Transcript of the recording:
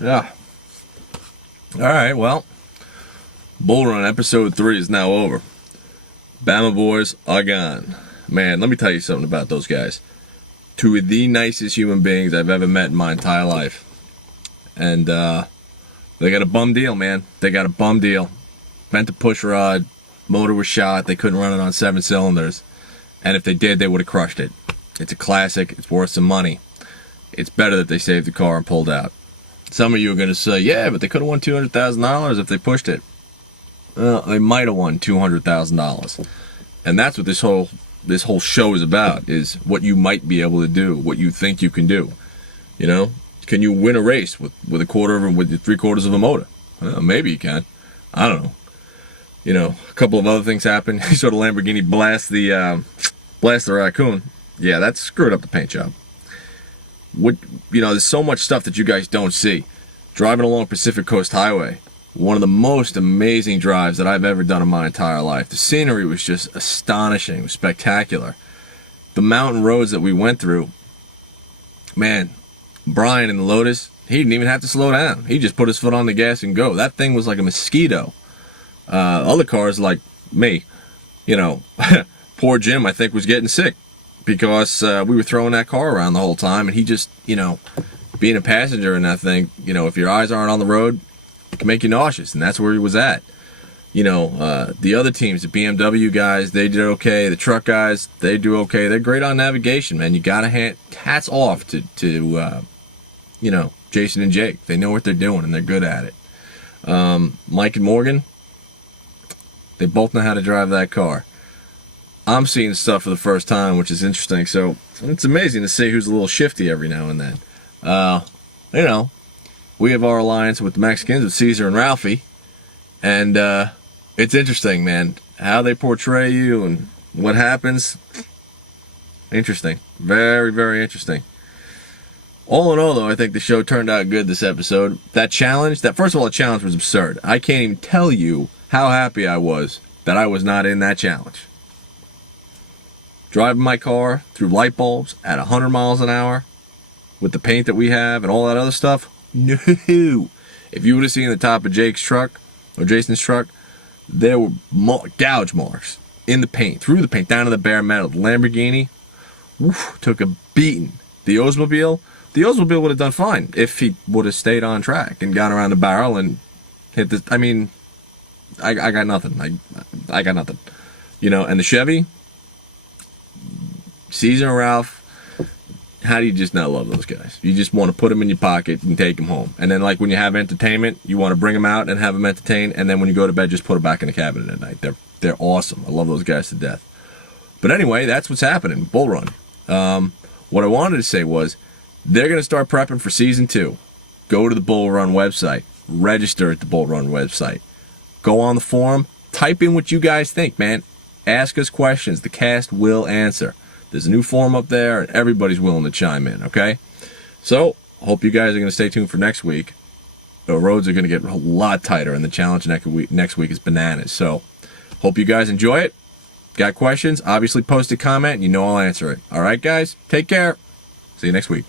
Yeah. All right, well, Bullrun episode 3 is now over. Bama boys are gone. Man, let me tell you something about those guys. Two of the nicest human beings I've ever met in my entire life. And they got a bum deal, man. They got a bum deal. Bent a push rod, motor was shot, they couldn't run it on 7 cylinders. And if they did, they would have crushed it. It's a classic, it's worth some money. It's better that they saved the car and pulled out. Some of you are going to say, yeah, but they could have won $200,000 if they pushed it. Well, they might have won $200,000. And that's what this whole show is about, is what you might be able to do, what you think you can do. You know? Can you win a race with with 3/4 of a motor? Maybe you can. I don't know. You know, a couple of other things happen. You saw the Lamborghini blast the raccoon. Yeah, that screwed up the paint job. There's so much stuff that you guys don't see. Driving along Pacific Coast Highway, one of the most amazing drives that I've ever done in my entire life. The scenery was just astonishing. It was spectacular. The mountain roads that we went through, man, Brian in the Lotus, he didn't even have to slow down. He just put his foot on the gas and go. That thing was like a mosquito. Other cars like me, poor Jim, I think, was getting sick because we were throwing that car around the whole time, and he just, being a passenger in that thing, if your eyes aren't on the road, it can make you nauseous, and that's where he was at. The other teams, the BMW guys, they did okay. The truck guys, they do okay. They're great on navigation, man. You gotta hats off to Jason and Jake. They know what they're doing, and they're good at it. Mike and Morgan, they both know how to drive that car. I'm seeing stuff for the first time, which is interesting. So it's amazing to see who's a little shifty every now and then. We have our alliance with the Mexicans, with Caesar and Ralphie, and it's interesting, man, how they portray you and what happens. Interesting. Very, very interesting. All in all, though, I think the show turned out good this episode. That challenge, first of all, the challenge was absurd. I can't even tell you how happy I was that I was not in that challenge. Driving my car through light bulbs at 100 miles an hour with the paint that we have and all that other stuff, no. If you would have seen the top of Jake's truck or Jason's truck, there were gouge marks in the paint, through the paint, down to the bare metal. The Lamborghini took a beating. The Oldsmobile would have done fine if he would have stayed on track and gone around the barrel and hit the. I mean, I got nothing. I got nothing. And the Chevy, Caesar and Ralph, how do you just not love those guys? You just want to put them in your pocket and take them home. And then, like, when you have entertainment, you want to bring them out and have them entertain. And then when you go to bed, just put them back in the cabinet at night. They're awesome. I love those guys to death. But anyway, that's what's happening. Bull Run. What I wanted to say was, they're going to start prepping for season 2. Go to the Bull Run website. Register at the Bull Run website. Go on the forum. Type in what you guys think, man. Ask us questions. The cast will answer. There's a new forum up there, and everybody's willing to chime in, okay? So, hope you guys are going to stay tuned for next week. The roads are going to get a lot tighter, and the challenge next week is bananas. So, hope you guys enjoy it. Got questions? Obviously, post a comment, and I'll answer it. All right, guys? Take care. See you next week.